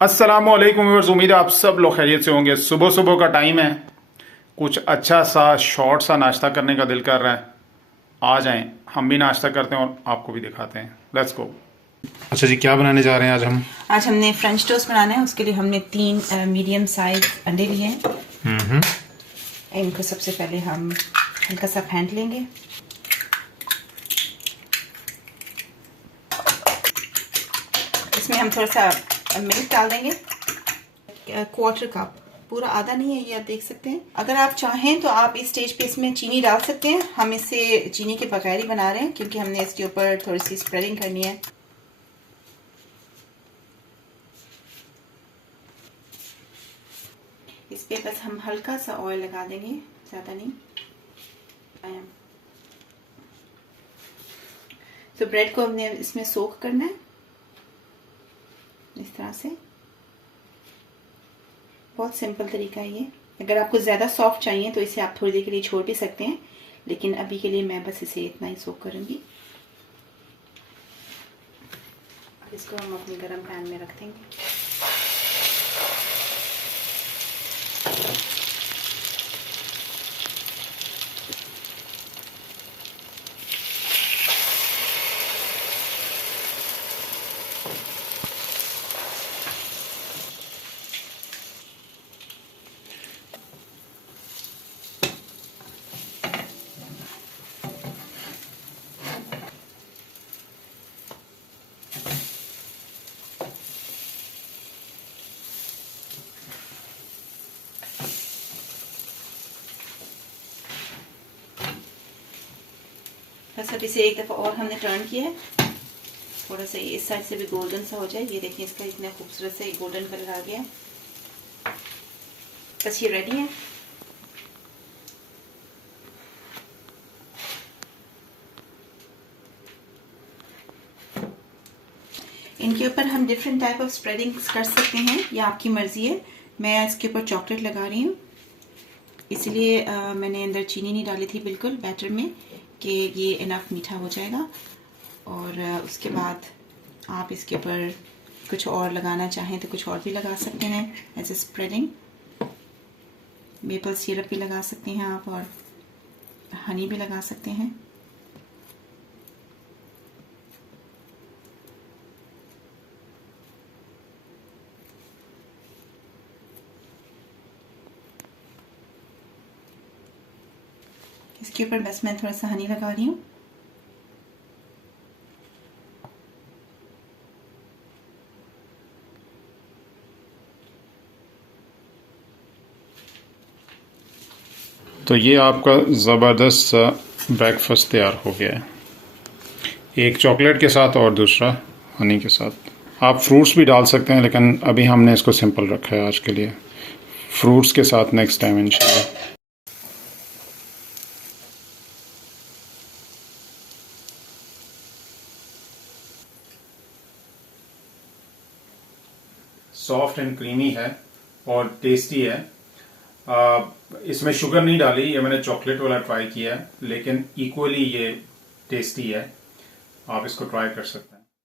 अस्सलामुअलैकुम व्यूअर्स, उम्मीद है आप सब लोग खैरियत से होंगे। सुबह सुबह का टाइम है, कुछ अच्छा सा शॉर्ट सा नाश्ता करने का दिल कर रहा है। आ जाएं, हम भी नाश्ता करते हैं और आपको भी दिखाते हैं। Let's go. अच्छा जी, क्या बनाने जा रहे हैं आज हम? आज हमने फ्रेंच टोस्ट बनाना है। उसके लिए हमने 3 मीडियम साइज अंडे लिए हैं। इनको सबसे पहले हम हल्का सा फेंट लेंगे। इसमें हम थोड़ा सा मिल्क डाल देंगे, क्वार्टर कप, पूरा आधा नहीं है ये, आप देख सकते हैं। अगर आप चाहें तो आप इस स्टेज पे इसमें चीनी डाल सकते हैं। हम इसे चीनी के बगैर ही बना रहे हैं क्योंकि हमने इसके ऊपर थोड़ी सी स्प्रेडिंग करनी है। इस पे बस हम हल्का सा ऑयल लगा देंगे, ज़्यादा नहीं। तो ब्रेड को हमने इसमें सोक करना है इस तरह से। बहुत सिंपल तरीका है ये। अगर आपको ज़्यादा सॉफ्ट चाहिए तो इसे आप थोड़ी देर के लिए छोड़ भी सकते हैं, लेकिन अभी के लिए मैं बस इसे इतना ही सोक करूँगी। इसको हम अपने गरम पैन में रख देंगे। बस अब इसे एक दफ़ा और हमने टर्न किया है, थोड़ा सा इस साइड से भी गोल्डन सा हो जाए। ये देखिए, इसका इतना खूबसूरत से गोल्डन कलर आ गया। बस ये रेडी है। इनके ऊपर हम डिफरेंट टाइप ऑफ स्प्रेडिंग्स कर सकते हैं, ये आपकी मर्जी है। मैं इसके ऊपर चॉकलेट लगा रही हूँ, इसलिए मैंने अंदर चीनी नहीं डाली थी बिल्कुल बैटर में, कि ये इनफ मीठा हो जाएगा। और उसके बाद आप इसके ऊपर कुछ और लगाना चाहें तो कुछ और भी लगा सकते हैं as a spreading. Maple syrup भी लगा सकते हैं आप, और हनी भी लगा सकते हैं। इसके ऊपर बस मैं थोड़ा सा हनी लगा रही हूँ। तो ये आपका ज़बरदस्त सा ब्रेकफास्ट तैयार हो गया है, एक चॉकलेट के साथ और दूसरा हनी के साथ। आप फ्रूट्स भी डाल सकते हैं, लेकिन अभी हमने इसको सिंपल रखा है आज के लिए। फ्रूट्स के साथ नेक्स्ट टाइम इंशाल्लाह। सॉफ्ट एंड क्रीमी है और टेस्टी है। इसमें शुगर नहीं डाली, ये मैंने चॉकलेट वाला ट्राई किया है, लेकिन इक्वली ये टेस्टी है। आप इसको ट्राई कर सकते हैं।